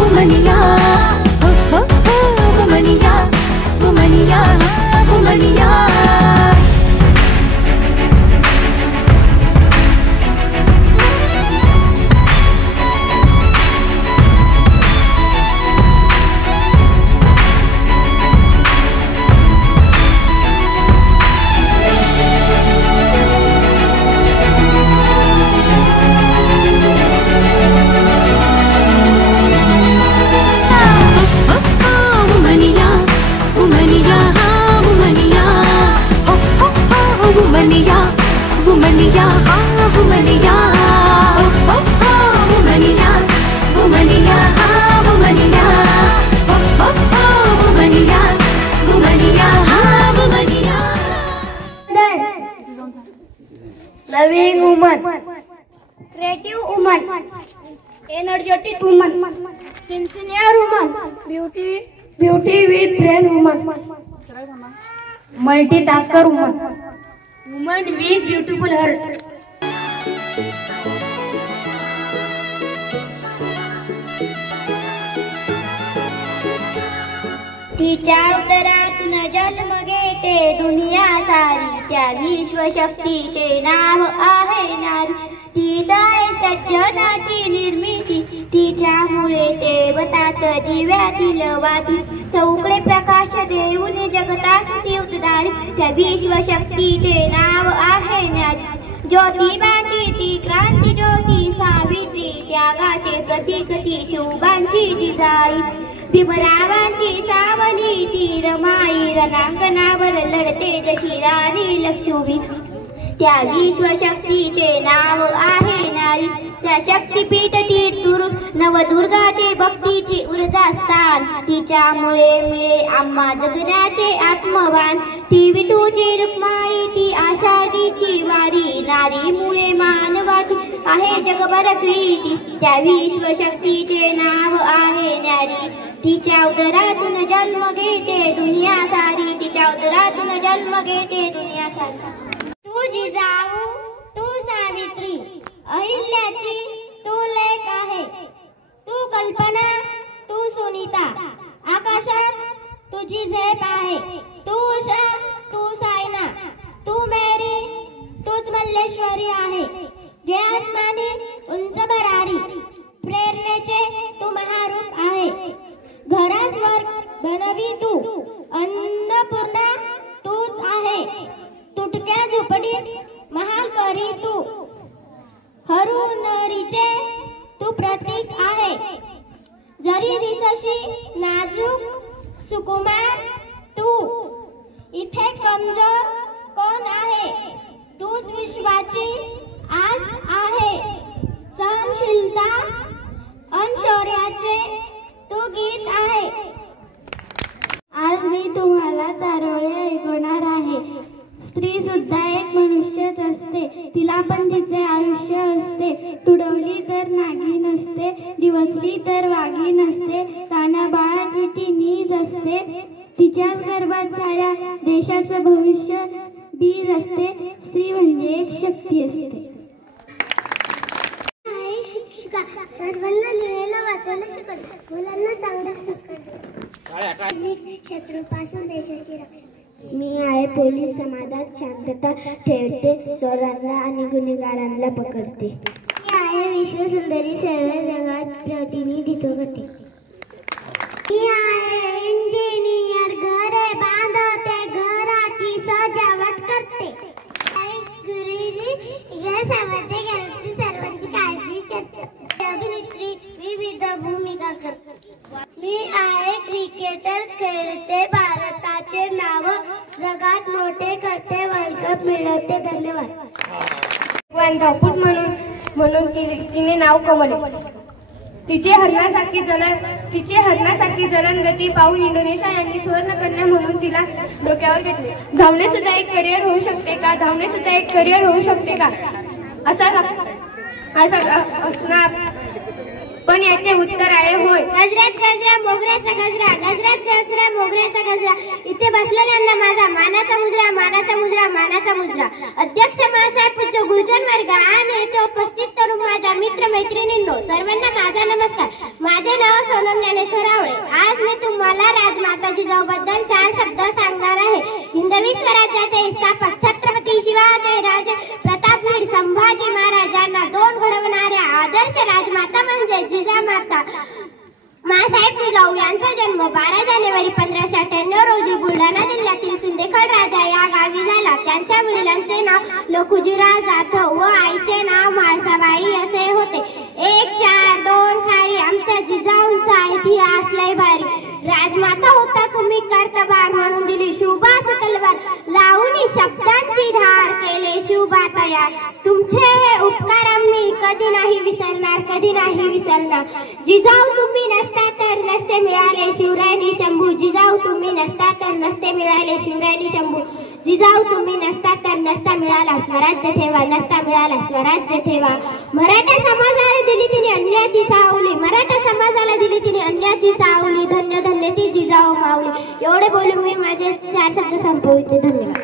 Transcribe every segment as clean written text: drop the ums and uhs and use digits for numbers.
वुमनिया हो हो हो वुमनिया वुमनिया वुमनिया वुमनिया हाँ वुमनिया हो हो हो वुमनिया वुमनिया हाँ वुमनिया हो हो हो वुमनिया वुमनिया हाँ वुमनिया loving woman, creative woman, energetic woman, sincere woman, beauty with brain woman, multitasker woman, woman with beautiful heart. तिच्या उदरातून जन्म घेते दुनिया सारी, त्या विश्वशक्तीचे नाव आहे नारी. तिचा सज्जनाची निर्मिती, तिच्यामुळे देवतात दिव्यातील वाती. चौकडे प्रकाश देऊन जगतास ती उद्धारी, त्या विश्वशक्तीचे नाव आहे नारी. ज्योतिबाची ती क्रांती ज्योती सावित्री, त्यागाचे प्रतीक ती शुभांची जिजाई. भीमरावांची सावली ती रमाई, रणांगणावर लढते जशी राणी लक्ष्मी. त्या विश्वशक्तीचे नाव आहे नारी. त्या शक्तीपीठ तीर्थूर नवदुर्गाचे भक्तीची ऊर्जा स्थान, तिच्यामुळे मिळे आम्हा जगण्याचे आत्मवान. ती विठूची रुक्माई ती आषाढीची वारी, नारीमुळे मानवाची आहे जगभर प्रीती. त्या विश्वशक्तीचे नाव आहे नारी. तिच्या उदरातून जन्म घेते दुनिया सारी, तिच्या उदरातून जन्म घेते दुनिया सारी. तू जिजाऊ तू सावित्री, अहिल्याची तू लेक आहे. तू कल्पना तू सुनीता, आकाशात तुझी झेप आहे. तू उषा तू सायना, तू मेरी तूच मल्लेश्वरी आहे. जे आसमानी उंच भरारी, प्रेरणेचे तू महारूप आहे. घरास्वर बनवी तू, अन्नपूर्णा तूच आहे. तुटक्या झोपडीत महाल करी तू, हरूनरीचे तू प्रतीक आहे. जरी दिसशी नाजूक सुकुमार तू, इथे कमजोर कोण आहे. तूच विश्वाची आस आहे. सहनशीलता अन शौर्याचे तू गीत आहे. आज मी तुम्हाला चारोळे ऐकवणार आहे. स्त्री सुद्धा एक मनुष्यच असते, तिला पण तिचे आयुष्य असते. तुडवली तर नागी नसते, दिवसली तर वागी नसते. कानाबाळाची ती नीज असते, तिच्याच गर्भात साऱ्या देशाचं भविष्य बीज असते. स्त्री म्हणजे एक शक्ती असते. शिक्षिका सर्वांना लिहायला वाचायला शिकवते, मुलांना चांगले संस्कार देते, शत्रूपासून देशाची रक्षा. मी आहे पोलीस, समाजात शांतता ठेवते, चोरांना आणि गुन्हेगारांना पकडते. मी आहे विश्वसुंदरी, सर्व जगात प्रतिनिधित्व करते. मी आहे इंजिनियर, घरे बांधते, घराची सजावट करते. समाजात घराची सर्वांची काळजी करते. अभिनेत्री विविध भूमिका करते. मी आहे क्रिकेटर, खेळते, भारताचे नाव जगात मोठे करते, वर्ल्ड कप मिळवते. धन्यवाद. धावपट म्हणून तिने नाव कमवले. तिचे हरणासारखी जलनगती पाहून इंडोनेशिया यांनी सुवर्णकन्या म्हणून तिला डोक्यावर घेतले. धावणे सुद्धा एक करिअर होऊ शकते का? धावणे सुद्धा एक करिअर होऊ शकते का? असा असणार, पण याचे उत्तर आहे होय. गजऱ्यात गजरा मोगऱ्याचा गजरा, गजऱ्यात गजरा मोगऱ्याचा गजरा. इथे बसलेल्यांना माझा मानाचा मुजरा, मानाचा मुजरा, मानाचा मुजरा. अध्यक्ष महाशय, पूज्य गुरुजन वर्ग आणि येथे उपस्थित तरुण माझ्या मित्र मैत्रिणींनो, सर्वांना माझा नमस्कार. माझे नाव सोनम ज्ञानेश्वर आवळे. आज मी तुम्हाला राजमाता जिजाऊबद्दल 4 शब्द सांगणार आहे. हिंदवी स्वराज्याचे स्थापक छत्रपती शिवाजी राजे प्रतापवीर संभाजी महाराजांना 2 घडवणाऱ्या आदर्श राजमाता म्हणजे जिजामाता माँसाहेब जिजाऊ यांचा जन्म 12 जानेवारी 1598 रोजी बुलढाणा जिल्ह्यातील सिंदखेड राजा या गावी झाला. त्यांच्या वडिलांचे नाव लखुजीराव जाधव व आईचे नाव म्हाळसाबाई असे होते. 1 4 2 खारी आमच्या जिजाऊंचा इतिहास लय भारी. राजमाता होता तुम्ही कर्तबार म्हणून दिली शुभास तलवार. लावणी शब्दांची धार केले शुभा तयार. तुमचे हे उपकार आम्ही कधी नाही विसरणार, कधी नाही विसरणार. जिजाऊ तुम्ही नसता तर नसते मिळाले शिवरायांनी शंभू. जिजाऊ तुम्ही नसता तर नसते मिळाले शिवरायांनी शंभू. जिजाऊ तुम्ही नसता तर नसता मिळाला स्वराज्य ठेवा, नसता मिळाला स्वराज्य ठेवा. मराठा समाजाला दिली तिने अन्याची सावली. मराठा समाजाला दिली तिने अन्याची सावली. धन्य धन्य ती जिजाऊ माऊली. एवढे बोलून मी माझे 4 शब्द संपविते. धन्यवाद.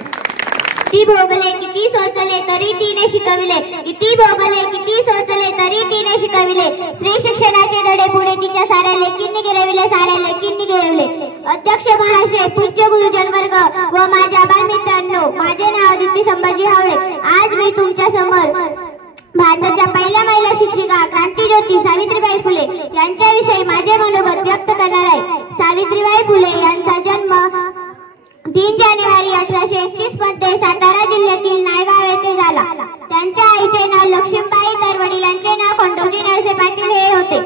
किती भोगले किती सोचले तरी तिने शिकविले. किती भोगले किती सोचले तरी तिने शिकविले. स्त्री शिक्षणाचे धडे पुढे तिच्या साऱ्या लेकींनी गिरविले, साऱ्या लेकींनी गिरविले. अध्यक्ष महाशय, पूज्य गुरुजन वर्ग व माझ्या बालमित्रांनो, माझे नाव आदिती संभाजी हावळे. आज मी तुमच्या समोर भारताच्या पहिल्या महिला शिक्षिका क्रांतीज्योती सावित्रीबाई फुले यांच्याविषयी माझे मनोगत व्यक्त करणार आहे. सावित्रीबाई फुले यांचा जन्म 3 जानेवारी 1831 मध्ये सातारा जिल्ह्यातील नायगाव येथे झाला. त्यांच्या आईचे नाव लक्ष्मीबाई तर वडिलांचे नाव खंडोजी नरसे पाटील हे होते.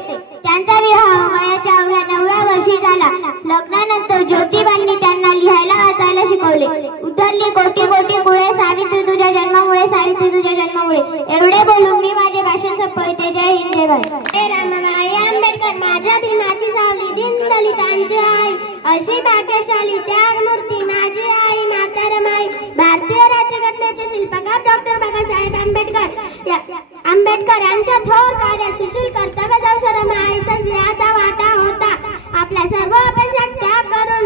त्यांचा विवाह वयाच्या 9व्या वर्षी झाला. लग्नानंतर ज्योतिबांनी त्यांना लिहायला वाचायला शिकवले. उतरली कोटी कोटी कुळे सावित्री तुझ्या जन्मामुळे, सावित्री तुझ्या जन्मामुळे. एवढे बोलून मी माझे भाषण संपवते. जय हिंद, जय भारत. हे रामाबाई आंबेडकर माझ्या भीमाची सावली, दीनदलितांची आई, अशी भाग्यशाली त्यागमूर्ती माझी आई माता रमाई. भारतीय राज्यघटनेचे शिल्पकार डॉक्टर बाबासाहेब आंबेडकर यांच्या थोर कार्यात सुशील कर्तव्य दर्शन रमाईचा सिंहाचा वाटा होता. आपल्या सर्व अपेक्षा त्याग करून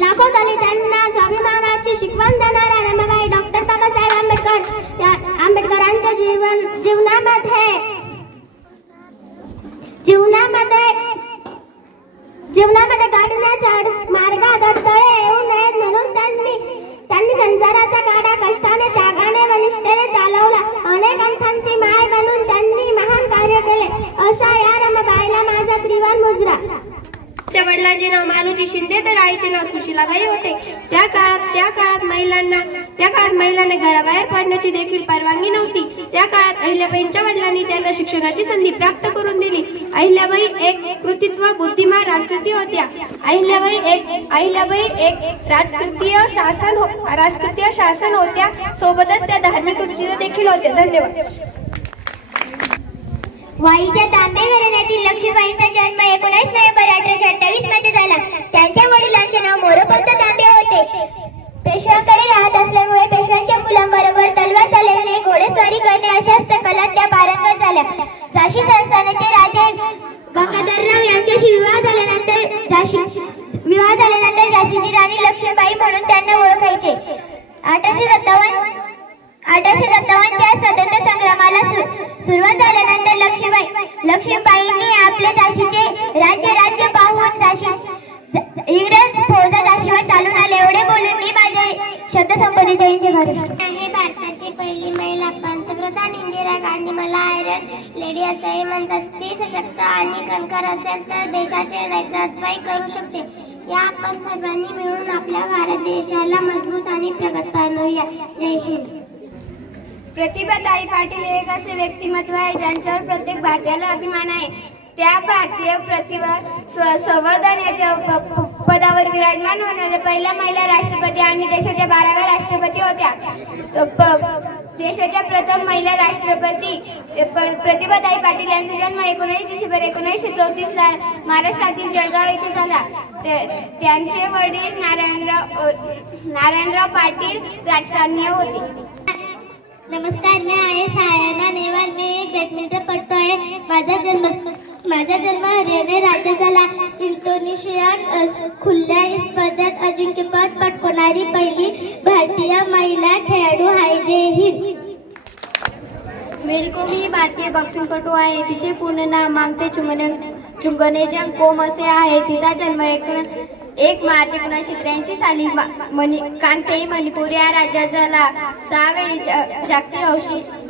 लाखो दलितांना स्वाभिमानाची शिकवण देणाऱ्या रमाबाई डॉक्टर बाबासाहेब आंबेडकरांच्या जीवनामध्ये काढण्याच्या मार्गात अडथळे येऊ नयेत म्हणून त्यांनी संसाराचा गाडा कष्टाने, त्यागाने व निष्ठेने चालवला. अनेक अंथांची माय घालून त्यांनी महान कार्य केले. अशा या रमाबाईला माझा त्रिवार मुजरा. वडिलांचे नाव मालोजी शिंदे तर आईचे नाव सुशीलाबाई होते. त्या काळात महिलांना घराबाहेर पडण्याची देखील परवानगी नव्हती. त्या काळात अहिल्याबाईंच्या वडिलांनी त्यांना शिक्षणाची संधी प्राप्त करून दिली. अहिल्याबाई एक कृतित्व बुद्धिमान राजकृती होत्या. अहिल्याबाई एक राजकीय शासन होत्या. सोबतच त्या धार्मिक रुचीच्या देखील होत्या. धन्यवाद. वाईच्या तांबे घराण्यातील लक्ष्मीबाईंचा जन्म 19 नोव्हेंबर 1828 मध्ये झाला. त्यांच्या वडिलांचे नाव मोरोपंत तांबे होते. पेशव्यांकडे राहत असल्यामुळे पेशव्यांच्या मुलांबरोबर तलवार चालवणे, घोडेस्वारी करणे अशा कला त्या पारंगत झाल्या. झाशी संस्थानाचे राजे गंगाधरराव यांच्याशी विवाह झाल्यानंतर झाशीची राणी लक्ष्मीबाई म्हणून त्यांना ओळखायचे. 1857च्या स्वातंत्र्य संग्रामाला सुरुवात झाल्यानंतर लक्ष्मीबाईंनी आपल्या झाशीचे राज्य पाहून इंग्रज फौजा झाशीवर चालून आले. एवढे बोलून मी माझे शब्द संपवते. जय हिंद, जय भारत. हे भारताची पहिली महिला पंतप्रधान इंदिरा गांधी मला आयरन लेडी असेही म्हणतात. स्त्री सशक्त आणि कणखर असेल तर देशाचे नेतृत्वही करू शकते. या आपण सर्वांनी मिळून आपल्या भारत देशाला मजबूत आणि प्रगत बनवूया. जय हिंद. प्रतिभाताई पाटील एक असे व्यक्तिमत्व आहे ज्यांच्यावर प्रत्येक भारतीयाला अभिमान आहे. त्या भारतीय प्रतिभा संवर्धन याच्या पदावर विराजमान होणाऱ्या पहिल्या महिला राष्ट्रपती आणि देशाच्या 12व्या राष्ट्रपती होत्या. देशाच्या प्रथम महिला राष्ट्रपती प्रतिभाताई पाटील यांचा जन्म 19 डिसेंबर 1934 ला महाराष्ट्रातील जळगाव येथे झाला. त्यांचे वडील नारायणराव पाटील राजकारणी होते. नमस्कार, मी आहे सायना नेवाल. मी एक बॅडमिंटनपटू आहे. माझा जन्म हरियाणा राज्यात झाला. इंडोनेशियन खुल्या स्पर्धेत अजिंक्यपद पटकावणारी पहिली भारतीय महिला खेळाडू आहे. जय हिंद. मेरी कोम ही भारतीय बॉक्सिंगपटू आहे. तिचे पूर्ण नाव मांगते चुंगन चुंगनेजन कोम असे आहे. तिचा जन्म 1 मार्च 1983 साली कांगतेई मणिपूर या राज्यात झाला. 6 वेळी जागतिक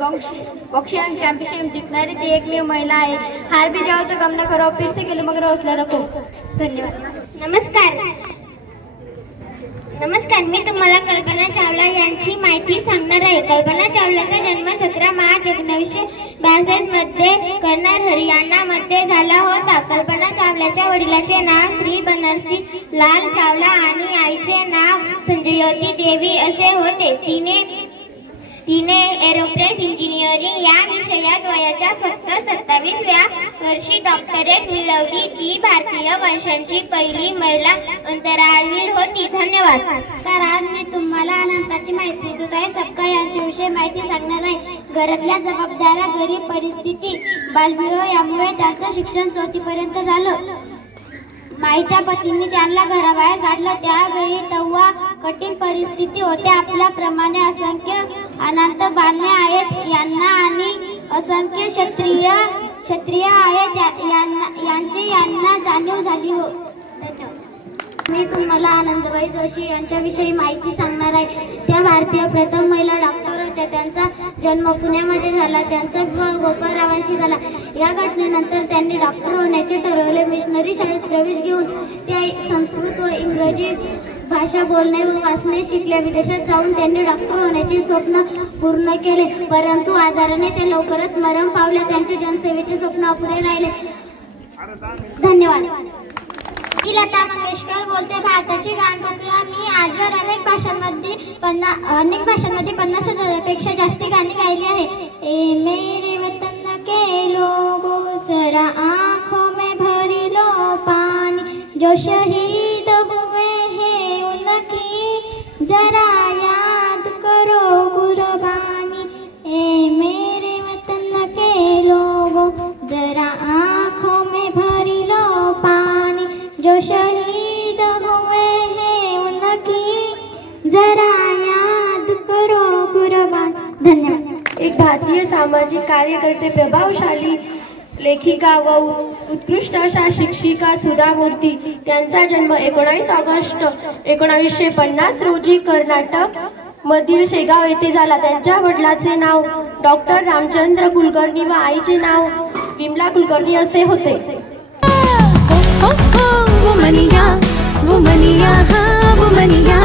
बॉक्सिंग चॅम्पियनशिप जिंकणारी ती एकमेव महिला आहे. हार भी जाओ तो गम न करो, फिर से खेलो मगर हौसला रखो. धन्यवाद. नमस्कार, मी तुम्हाला कल्पना चावला यांची माहिती सांगणार आहे. कल्पना चावलाचा जन्म 17 मार्च 1962 मध्ये कर्नाल, हरियाणामध्ये झाला होता. कल्पना चावलाच्या वडिलांचे नाव श्री बनरसी लाल चावला आणि आईचे नाव संजयोती देवी असे होते. तिने एरोस्पेस इंजिनिअरिंग या विषयात वयाच्या फक्त 27व्या वर्षी डॉक्टरेट मिळवली. ती भारतीय वंशाची पहिली महिला अंतराळवीर होती. धन्यवाद. तर आज मी तुम्हाला अनंताची माहिती देत आहे. सपकाळ यांच्याविषयी माहिती सांगणार आहे. घरातल्या जबाबदाऱ्या, गरीब परिस्थिती, बालविवाह यामुळे त्यांचं शिक्षण 4थी पर्यंत झालं. माईच्या पतीने त्यांना घराबाहेर काढलं. त्यावेळी तेव्हा कठीण परिस्थिती होती. आपल्याप्रमाणे असंख्य अनाथ बांधणे आहेत यांना आणि असंख्य क्षत्रिय आहेत यांना जाणीव झाली हो. मी तुम्हाला आनंदबाई जोशी यांच्याविषयी माहिती सांगणार आहे. त्या भारतीय प्रथम महिला डॉक्टर होत्या. त्यांचा जन्म पुण्यामध्ये झाला. त्यांचा विवाह गोपाळरावांशी झाला. या घटनेनंतर त्यांनी डॉक्टर होण्याचे ठरवले. मिशनरी शाळेत प्रवेश घेऊन त्या संस्कृत व इंग्रजी भाषा बोलणे व वाचणे शिकल्या. विदेशात जाऊन त्यांनी डॉक्टर होण्याचे स्वप्न पूर्ण केले, परंतु आजाराने ते लवकरच मरण पावले. त्यांचे जनसेवेचे स्वप्न अपुरे राहिले. धन्यवाद. लता मंगेशकर बोलते. भारताची गानकोकिळा. मी आजवर अनेक भाषांमध्ये 50,000 पेक्षा जास्त गाणी गायली आहे. ए मेरे वतन के लोगो जरा आँखों में भरी लो पानी, जो शहीद हुए हैं उनकी जरा याद करो कुर्बानी. ए मेरे वतन के लोगो जरा आँखों में भरी लो पानी, जो शहीद हुए हैं उनकी जरा याद करो कुर्बान. धन्यवाद. एक भारतीय सामाजिक कार्यकर्ते, प्रभावशाली लेखिका व उत्कृष्ट अशा शिक्षिका सुधा मूर्ती. त्यांचा जन्म 19 ऑगस्ट 1950 रोजी कर्नाटक मधील शेगाव येथे झाला. त्यांच्या वडिलांचे नाव डॉक्टर रामचंद्र कुलकर्णी व आईचे नाव विमला कुलकर्णी असे होते. वुमनिया वुमनिया हा वुमनिया.